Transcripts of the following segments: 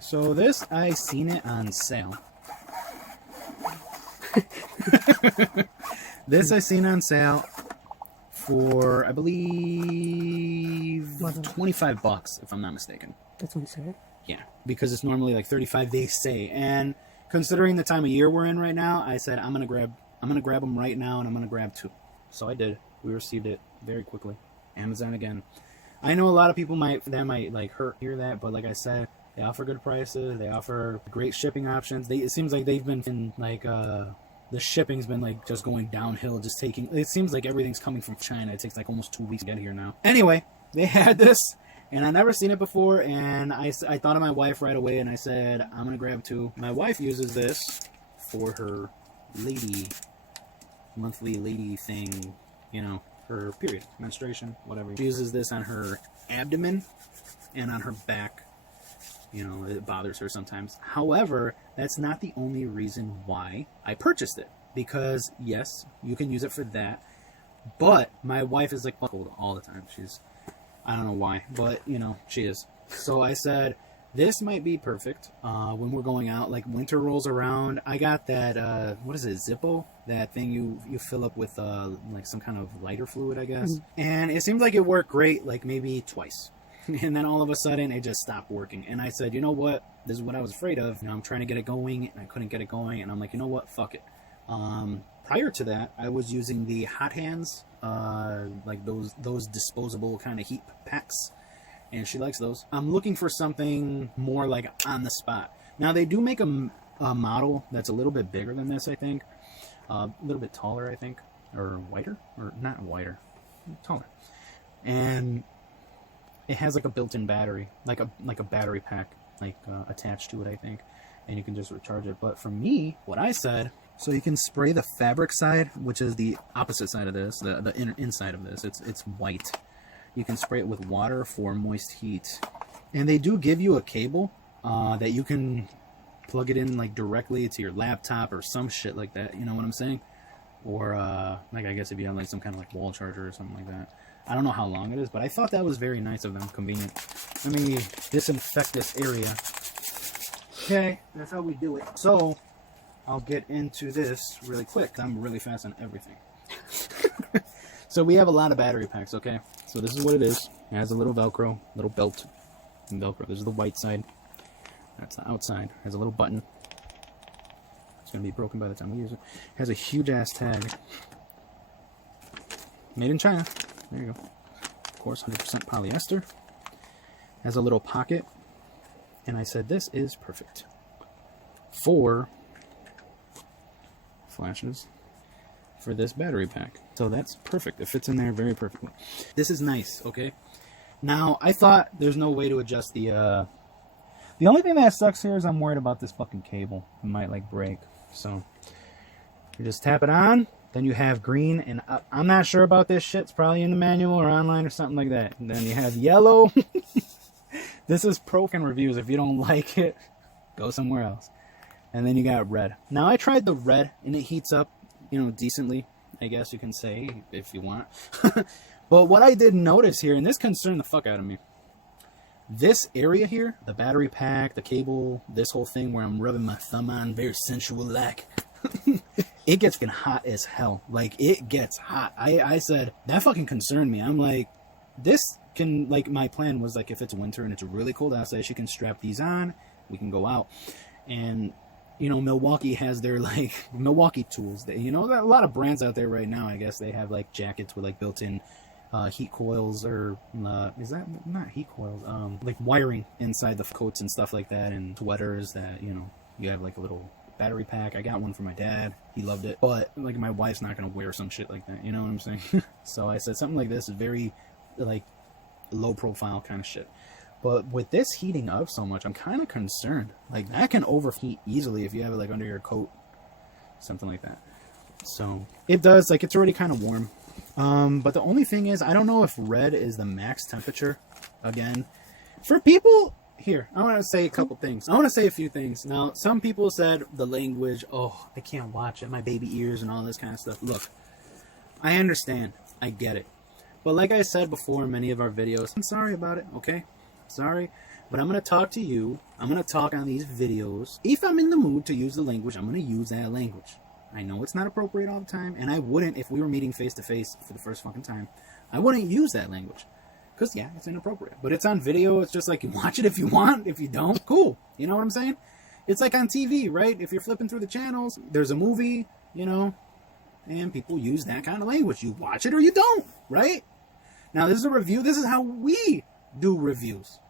so this, I seen it on sale. This I seen on sale for, I believe, $25, if I'm not mistaken. That's on sale? Yeah, because it's normally like 35, they say. And considering the time of year we're in right now, I said I'm gonna grab them right now, and I'm gonna grab 2. So I did. We received it very quickly. Amazon again. I know a lot of people might like hear that, but like I said, they offer good prices. They offer great shipping options. It seems like they've been in like the shipping's been like just going downhill. It seems like everything's coming from China. It takes like almost 2 weeks to get here now. Anyway, they had this, and I never seen it before, and I thought of my wife right away, and I said I'm gonna grab 2. My wife uses this for her monthly lady thing, you know, her period, menstruation, whatever. She uses this on her abdomen and on her back. You know, it bothers her sometimes. However, that's not the only reason why I purchased it. Because, yes, you can use it for that. But my wife is like cold all the time. I don't know why, but, you know, she is. So I said, this might be perfect when we're going out. Like, winter rolls around. I got that, what is it, Zippo? That thing you fill up with, like, some kind of lighter fluid, I guess. Mm-hmm. And it seems like it worked great, like, maybe twice. And then all of a sudden, it just stopped working. And I said, you know what? This is what I was afraid of. You know, I'm trying to get it going, and I couldn't get it going. And I'm like, you know what? Fuck it. Prior to that, I was using the Hot Hands, like those disposable kind of heat packs. And she likes those. I'm looking for something more like on the spot. Now, they do make a model that's a little bit bigger than this, I think. A little bit taller, I think. Or whiter? Or not whiter. Taller. And it has like a built-in battery. Like a battery pack attached to it, I think. And you can just recharge it. But for me, what I said... So you can spray the fabric side, which is the opposite side of this, the inside of this. It's white. You can spray it with water for moist heat. And they do give you a cable that you can plug it in like directly to your laptop or some shit like that. You know what I'm saying? Or like I guess if you have like some kind of like wall charger or something like that. I don't know how long it is, but I thought that was very nice of them, convenient. Let me disinfect this area. Okay, that's how we do it. So I'll get into this really quick. I'm really fast on everything. So we have a lot of battery packs, okay? So this is what it is. It has a little Velcro, little belt and Velcro. This is the white side. That's the outside. It has a little button. It's going to be broken by the time we use it. It has a huge-ass tag. Made in China. There you go. Of course, 100% polyester. Has a little pocket. And I said, this is perfect for flashes for this battery pack. So that's perfect. It fits in there very perfectly. This is nice, okay? Now, I thought there's no way to adjust the only thing that sucks here is I'm worried about this fucking cable. It might, like, break. So, you just tap it on, then you have green, and I'm not sure about this shit. It's probably in the manual or online or something like that. And then you have yellow. This is broken reviews. If you don't like it, go somewhere else. And then you got red. Now, I tried the red, and it heats up, you know, decently, I guess you can say, if you want. But what I did notice here, and this concerned the fuck out of me, this area here, the battery pack, the cable, this whole thing where I'm rubbing my thumb on, very sensual-like, it gets fucking hot as hell. Like, it gets hot. I said, that fucking concerned me. I'm like, this can, like, my plan was, like, if it's winter and it's really cold outside, she can strap these on, we can go out. And you know, Milwaukee has their, like, Milwaukee tools. You know, a lot of brands out there right now, I guess, they have, like, jackets with, like, built-in heat coils, or, is that, not heat coils, like, wiring inside the coats and stuff like that, and sweaters that, you know, you have, like, a little battery pack. I got one for my dad. He loved it. But, like, my wife's not going to wear some shit like that, you know what I'm saying? So I said, something like this is very, like, low-profile kind of shit. But with this heating up so much, I'm kind of concerned. Like, that can overheat easily if you have it, like, under your coat. Something like that. So, it does. Like, it's already kind of warm. But the only thing is, I don't know if red is the max temperature. Again. For people... Here, I want to say a couple things. I want to say a few things. Now, some people said the language, oh, I can't watch it, my baby ears and all this kind of stuff. Look, I understand. I get it. But like I said before in many of our videos, I'm sorry about it, okay? Sorry. But I'm going to talk to you. I'm going to talk on these videos. If I'm in the mood to use the language, I'm going to use that language. I know it's not appropriate all the time, and I wouldn't, if we were meeting face-to-face for the first fucking time, I wouldn't use that language. Because, yeah, it's inappropriate. But it's on video. It's just like, you watch it if you want. If you don't, cool. You know what I'm saying? It's like on TV, right? If you're flipping through the channels, there's a movie, you know, and people use that kind of language. You watch it or you don't, right? Now, this is a review. This is how we do reviews.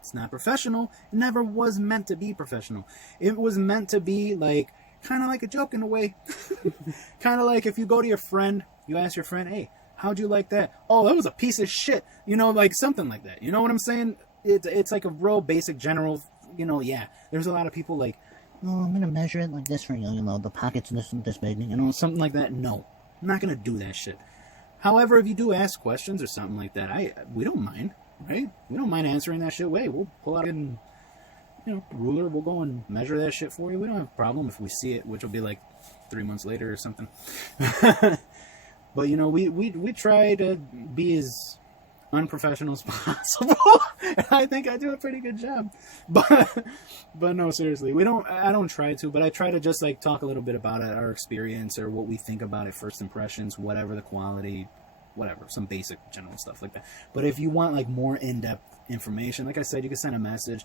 It's not professional. It never was meant to be professional. It was meant to be like, kind of like a joke in a way. Kind of like if you go to your friend, you ask your friend, hey, how'd you like that? Oh, that was a piece of shit. You know, like something like that. You know what I'm saying? It's like a real basic general, you know, yeah. There's a lot of people like, oh, I'm going to measure it like this for you, you know, the pockets this big, you know, something like that. No, I'm not going to do that shit. However, if you do ask questions or something like that, we don't mind. Right? We don't mind answering that shit. We'll pull out a ruler. We'll go and measure that shit for you. We don't have a problem if we see it, which will be like 3 months later or something. But, you know, we try to be as unprofessional as possible. And I think I do a pretty good job. But no, seriously, I don't try to, but I try to just like talk a little bit about it, our experience or what we think about it, first impressions, whatever the quality, whatever, some basic general stuff like that. But if you want like more in-depth information, like I said, you can send a message.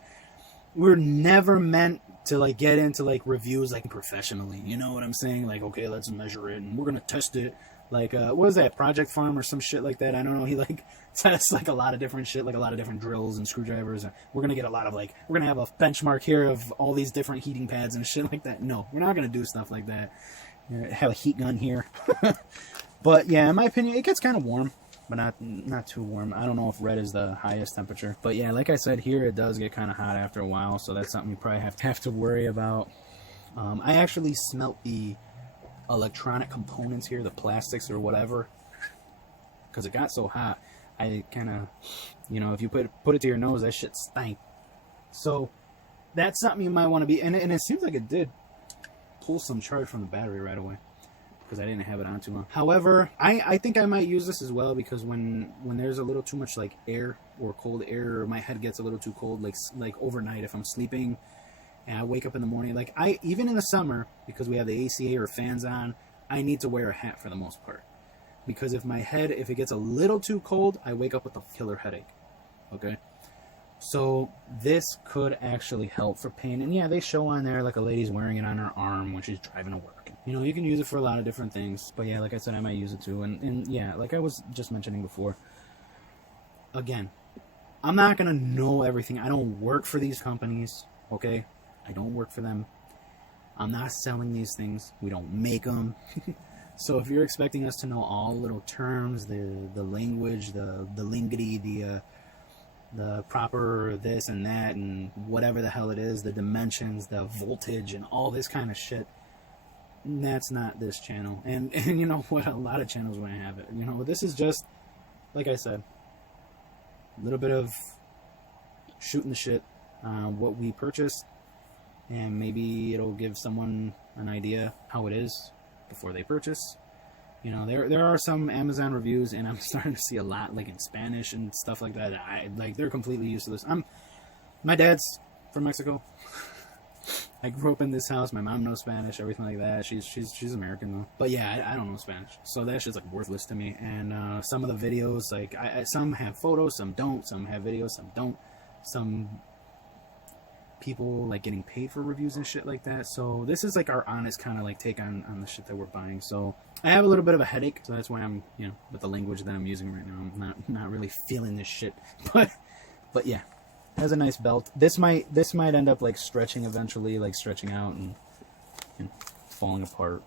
We're never meant to like get into like reviews like professionally, you know what I'm saying? Like, okay, let's measure it and we're gonna test it. Like, what was that, Project Farm or some shit like that? I don't know. He like tests like a lot of different shit, like a lot of different drills and screwdrivers. And we're gonna get a lot of like, we're gonna have a benchmark here of all these different heating pads and shit like that. No, we're not gonna do stuff like that. Have a heat gun here. But yeah, in my opinion, it gets kind of warm, but not too warm. I don't know if red is the highest temperature. But yeah, like I said, here it does get kind of hot after a while, so that's something you probably have to worry about. I actually smelt the electronic components here, the plastics or whatever, because it got so hot. I kind of, you know, if you put it to your nose, that shit stank. So that's something you might want to be, and it seems like it did pull some charge from the battery right away, because I didn't have it on too long. However, I think I might use this as well, because when there's a little too much like air or cold air, or my head gets a little too cold, like overnight if I'm sleeping and I wake up in the morning, like even in the summer, because we have the ACA or fans on, I need to wear a hat for the most part, because if it gets a little too cold, I wake up with a killer headache. Okay, so this could actually help for pain. And yeah, they show on there like a lady's wearing it on her arm when she's driving to work. You know, you can use it for a lot of different things. But yeah, like I said, I might use it too. And yeah, like I was just mentioning before, again, I'm not going to know everything. I don't work for these companies, okay? I don't work for them. I'm not selling these things. We don't make them. So if you're expecting us to know all little terms, the language, the lingity, the proper this and that, and whatever the hell it is, the dimensions, the voltage, and all this kind of shit, that's not this channel. And you know what, a lot of channels wouldn't have it. You know, this is just, like I said, a little bit of shooting the shit, what we purchased, and maybe it'll give someone an idea how it is before they purchase. You know, there are some Amazon reviews, and I'm starting to see a lot like in Spanish and stuff like that. They're completely useless. My dad's from Mexico. I grew up in this house. My mom knows Spanish, everything like that. She's American though. But yeah, I don't know Spanish, so that shit's like worthless to me. And some of the videos, like some have photos, some don't. Some have videos, some don't. Some people like getting paid for reviews and shit like that. So this is like our honest kind of like take on the shit that we're buying. So I have a little bit of a headache, so that's why I'm, you know, with the language that I'm using right now, I'm not really feeling this shit. But yeah, it has a nice belt. This might end up like stretching eventually, like stretching out and falling apart.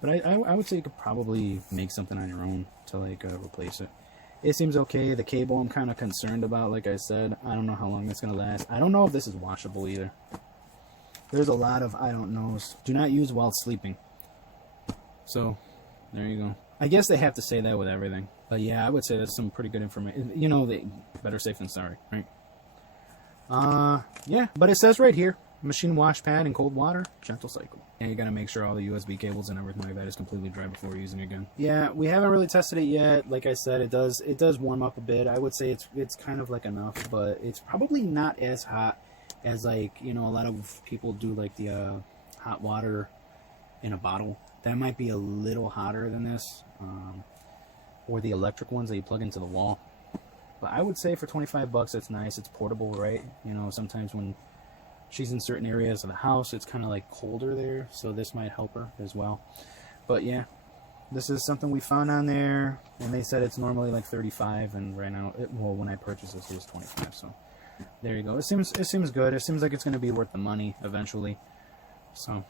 But I would say you could probably make something on your own to like replace it. It seems okay. The cable I'm kind of concerned about, like I said. I don't know how long that's going to last. I don't know if this is washable either. There's a lot of I don't knows. Do not use while sleeping. So, there you go. I guess they have to say that with everything. But yeah, I would say that's some pretty good information. You know, better safe than sorry, right? Yeah, but it says right here, machine wash pad in cold water, gentle cycle. And you gotta make sure all the USB cables and everything like that is completely dry before using it again. Yeah, we haven't really tested it yet. Like I said, it does warm up a bit. I would say it's kind of like enough, but it's probably not as hot as, like, you know, a lot of people do, like the hot water in a bottle. That might be a little hotter than this, or the electric ones that you plug into the wall. But I would say for 25 bucks, it's nice. It's portable, right? You know, sometimes when she's in certain areas of the house, it's kind of like colder there, so this might help her as well. But yeah, this is something we found on there, and they said it's normally like 35, and right now, well, when I purchased this, it was 25. So there you go. It seems good. It seems like it's going to be worth the money eventually. So